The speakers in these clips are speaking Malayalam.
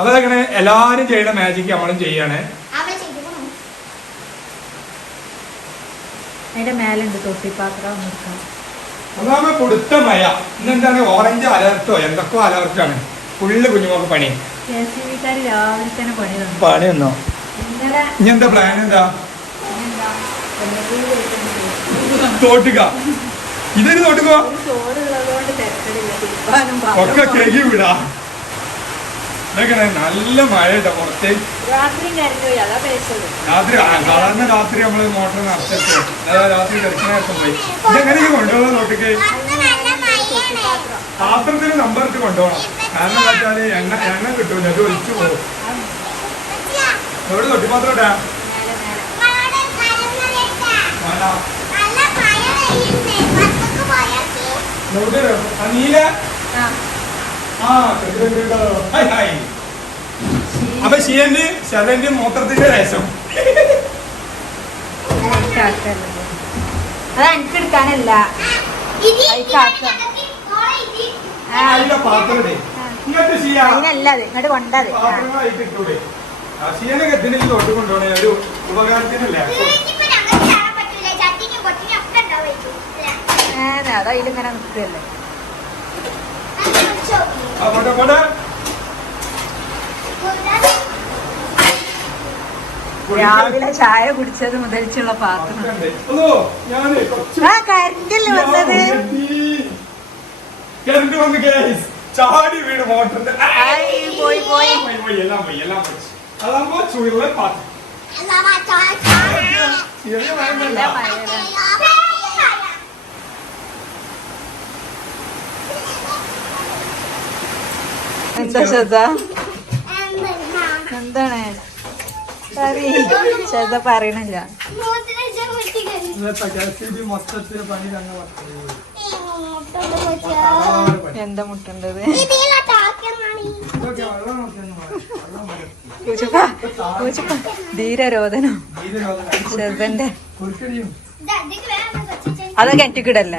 അതങ്ങനെ എല്ലാരും ചെയ്യുന്ന മാജിക് നമ്മളും ചെയ്യണേ അതാണ് കൊടുത്ത മയ ഇന്നെന്താണ് ഓറഞ്ച് അലർട്ടോ എന്തൊക്കെ അലർട്ട് ആണ് ഫുള്ള് കുഞ്ഞുമോക്ക് പണി പണി ഒന്നോ ഇനി എന്താ പ്ലാൻ എന്താ തോട്ടുക ഇതൊരു തോട്ടുക ഒക്കെ കഴുകി വിടാ എന്നൊക്കെ നല്ല മഴ കേട്ടോ പുറത്ത് രാത്രി സാധാരണ രാത്രി നമ്മള് മോട്ടർ നടത്തിട്ട് അതായത് രാത്രി ദർശനാർത്ഥം പോയി ഇതെങ്ങനെ കൊണ്ടുപോകണം നോട്ടിക്ക് പാത്രത്തിന് നമ്പർ കൊണ്ടുപോകണം കാരണം വെച്ചാല് എണ്ണ എണ്ണ കിട്ടൂല അത് ഒഴിച്ചു പോകും എവിടെ തൊട്ടി പാത്രം ഇട്ടാ നോട്ടിട്ടോ നീല അപ്പൊ ശിയന്റെ ശതന്റെ മൂത്രത്തിന്റെ രസം അതെടുക്കാനല്ല അതായത് ഇങ്ങനെ നിൽക്കല്ലേ Ah, bodoh, bodoh. രാവിലെ ചായ കുടിച്ചത് മുതലിച്ചുള്ള പാത്രം ചാടി വീട് മോട്ടറിന്റെ സന്തോഷ എന്താണ് ചേത പറയണില്ല എന്താ മുട്ടണ്ടത് ധീരോധനോ ചെറുതന്റെ അത് കെട്ടിക്കിടല്ലേ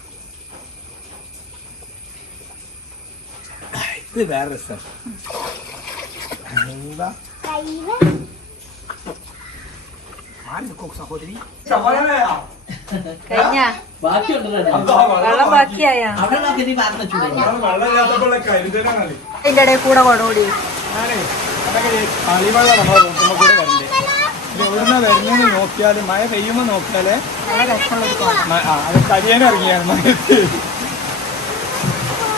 ഇത് വേറെ ഇതിന്റെ കൂടെ കൊടുകൂടി എവിടുന്ന വരുന്ന നോക്കിയാലും മഴ പെയ്യുമ്പോ നോക്കിയാലേ അത് കഴിയാനിറങ്ങിയായിരുന്നു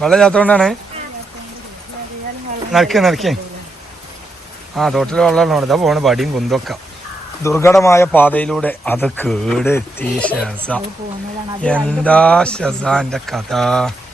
വെള്ളയാത്തോണ്ടാണേ നരക്കേ നരക്കേ ആ തോട്ടിൽ വെള്ളം ഇതാ പോണ് പടിയും കുന്തൊക്ക ദുർഘടമായ പാതയിലൂടെ അത് കേട് എത്തി ശസ എന്താ ശസാന്റെ കഥ